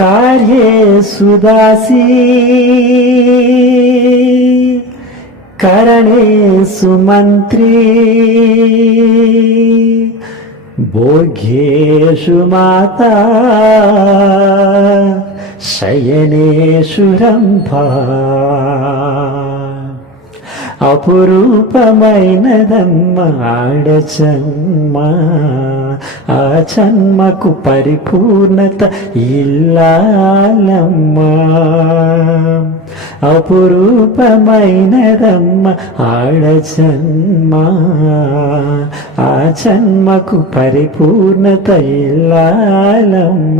कार्येषु दासी करणेषु मन्त्री भोग्येषु माता शयनेषु रम्भा అపురూపమైనదమ్మ ఆడచమ్మ ఆ చన్మకు పరిపూర్ణత ఇల్లాలమ్మ అపురూపమైనదమ్మ ఆడచన్మ ఆ చన్మకు పరిపూర్ణత ఇల్లాలమ్మ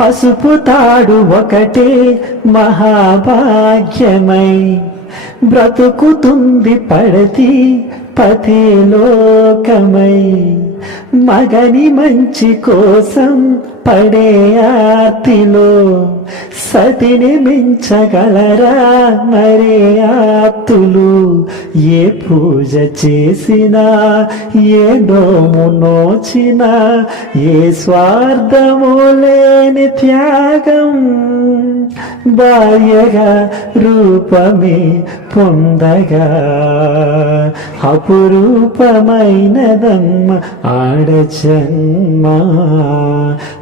పసుపు తాడు ఒకటే మహాభాగ్యమై బ్రతుకుతుంది పడతి పతిలోకమై మగని మంచి కోసం పడే ఆర్తిలో సతిని మించగలరా మరే ఆప్తులు ఏ పూజ చేసినా ఏ నోము నోచినా ఏ స్వార్థము లేని త్యాగం భార్యగా రూపమే పొందగా అపురూపమైనదమ్మ ఆడచమ్మా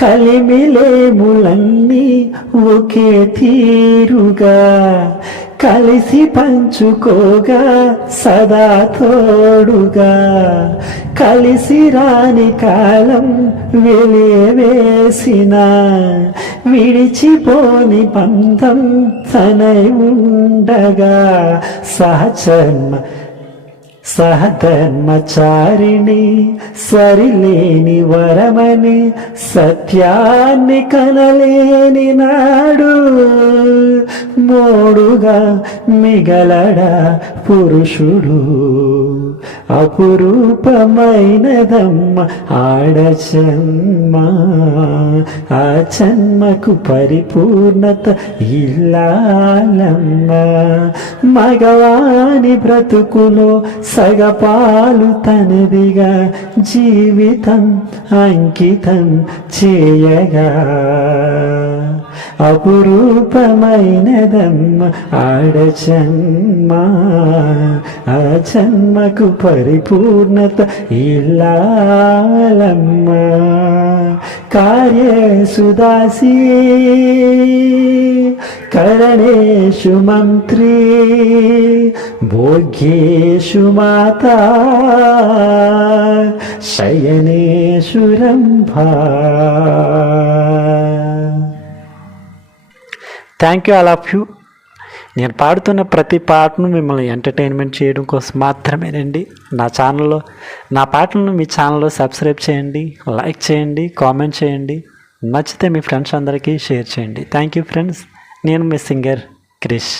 కలిమిలేములన్నీ ఒకే తీరుగా కలిసి పంచుకోగా సదా తోడుగా కలిసి రాని కాలం వెలివేసిన విడిచిపోని పంతం తనై ఉండగా సహచర్మ సహధర్మచారిణి సరిలేని వరమని సత్యాన్ని కనలేని నాడు మోడుగా మిగలడ పురుషుడు అపురూపమైనదమ్మ ఆడచమ్మ ఆ చన్మకు పరిపూర్ణత ఇల్లాలమ్మ మగవాని బ్రతుకులో సగపాలు తనదిగా జీవితం అంకితం చేయగా అపురూపమైనదమ్మ ఆడచమ్మా ఆ జన్మకు పరిపూర్ణత ఇల్లాలమ్మ కార్యేసుదాసీ కరణేషు మంత్రి భోగ్యేషు మాత శయనేషు Rambha thank you all of you నేను పాడుతున్న ప్రతి పాటను మిమ్మల్ని ఎంటర్టైన్మెంట్ చేయడం కోసం మాత్రమేనండి నా ఛానల్లో నా పాటలను మీ ఛానల్లో సబ్స్క్రైబ్ చేయండి లైక్ చేయండి కామెంట్ చేయండి నచ్చితే మీ ఫ్రెండ్స్ అందరికీ షేర్ చేయండి థ్యాంక్ యూ ఫ్రెండ్స్ నేను మీ సింగర్ క్రిష్